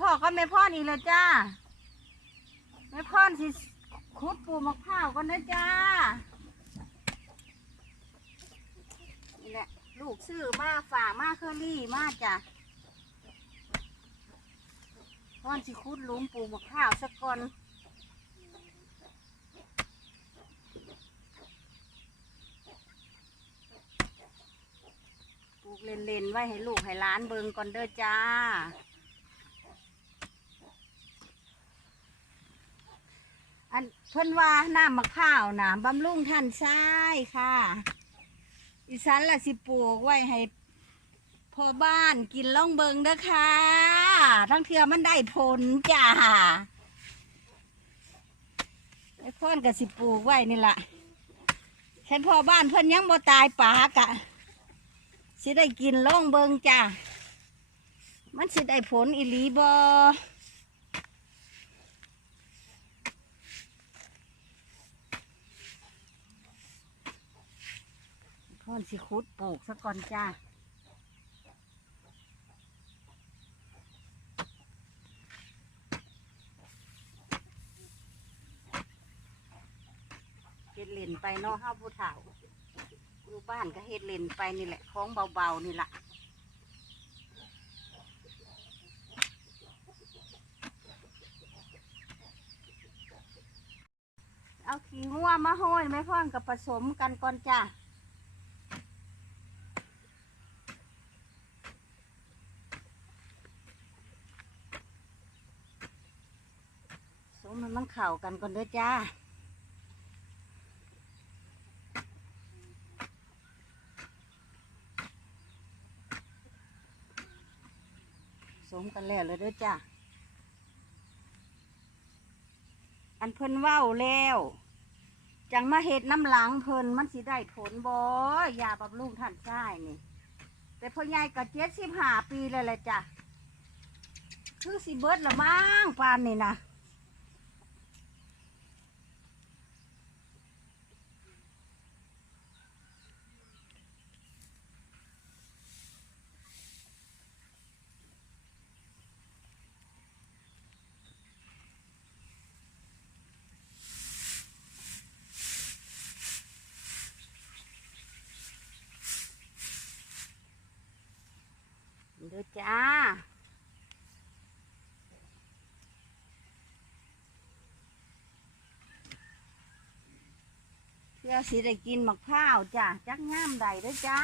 พ่อก็แม่พ่อนี่เลยจ้าแม่พ่อสิขุดปูมะพร้าวกันนะจ้านี่แหละลูกซื้อมาฝ่ามาเคอรี่มาจ้ะพ่อนสิขุดหลุมปูมะพร้าวสักก่อนปลูกเล่นๆไว้ให้ลูกให้ล้านเบิงก่อนเด้อจ้า อันเพิ่นว่าน้ำมะพร้าวน้ำบำรุงท่านทรายค่ะ อีสันละสิปลูกไว้ให้พ่อบ้านกินล่องเบิงเด้อค่ะ ทั้งเทือมันได้ผลจ้าไอ้พ่อนกับสิปลูกไว้นี่ละเห็นพ่อบ้านเพิ่นยังบ่ตายปากะสิได้กินล่องเบิงจ้ามันสิได้ผลอีหลีบ อพ่อนสิคุดปลูกซะก่อนจ้าเฮ็ดเล่นไปเนาะเฮาผู้เฒ่าอยู่บ้านก็เฮ็ดเล่นไปนี่แหละของเบาๆนี่ละเอาขี้งัวมาห้อยไม่พ่อนกับผสมกันก่อนจ้า มมันมันเข่ากันก่อนเด้อจ้าสมกันแล้วเลยเด้อจ้าอันเพิ่นเว้าแล้วจังมาเฮ็ดน้ำหลังเพิ่นมันสิได้ผลบ่ยาบำรุงท่านชายนี่ แต่พ่อใหญ่ก็เจ็ดสิบห้าปีแล้วแหละจ้ะ คือสิเบิดละมั้งปานนี่นะ ดูจ้าเพื่อสิได้กินมะพร้าวจ้ะจักง่ามใดด้อจ้า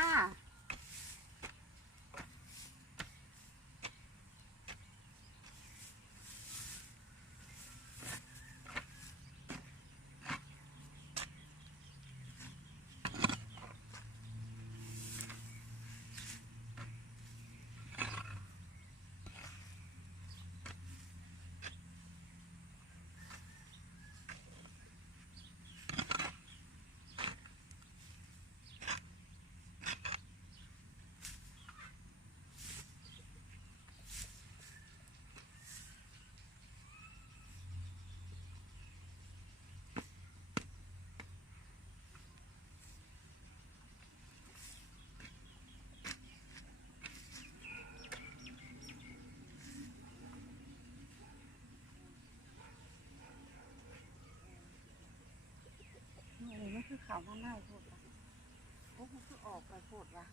นี่ มันคือเขามาหน้าโพดละโอ้มันคือออกไปโพดละ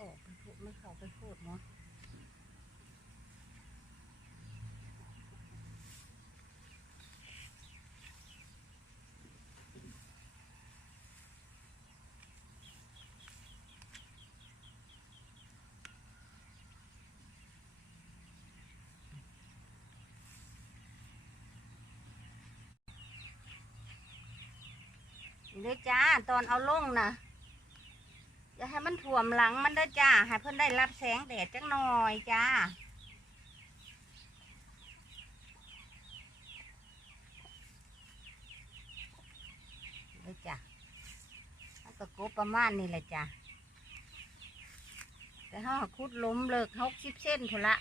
ออกไปโพดมันเข้าไปโพดเนาะ เด้อจ้าตอนเอาลงนะอย่าให้มันถ่วมหลังมันเด้อจ้า ให้เพิ่อนได้รับแสงแดดจังหน่อยจ้าเด้อจ้าแล้วก็กบประมาณนี้แหละจ้าแต่ถ้าคุดล้มเลิกหกสิบเส้นพุ่นละ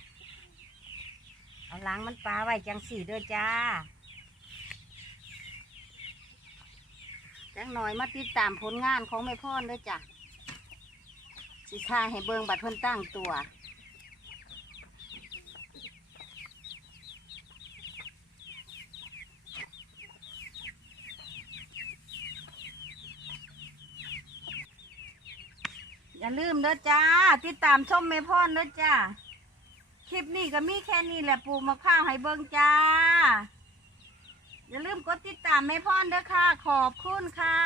เอาหล้างมันปลาไว้จังสี่เด้อจ้า จังหน่อยมาติดตามผลงานของแม่พ่อนด้อจ้ะสิทายให้เบิงบัดเพิ่นตั้งตัว อย่าลืมเด้อจ้า ติดตามชมเมพอนเด้อจ้า คลิปนี้ก็มีแค่นี้แหละปลูกมะพร้าวให้เบิงจ้า อย่าลืมกดติดตามแม่พอนเด้อค่ะ ขอบคุณค่ะ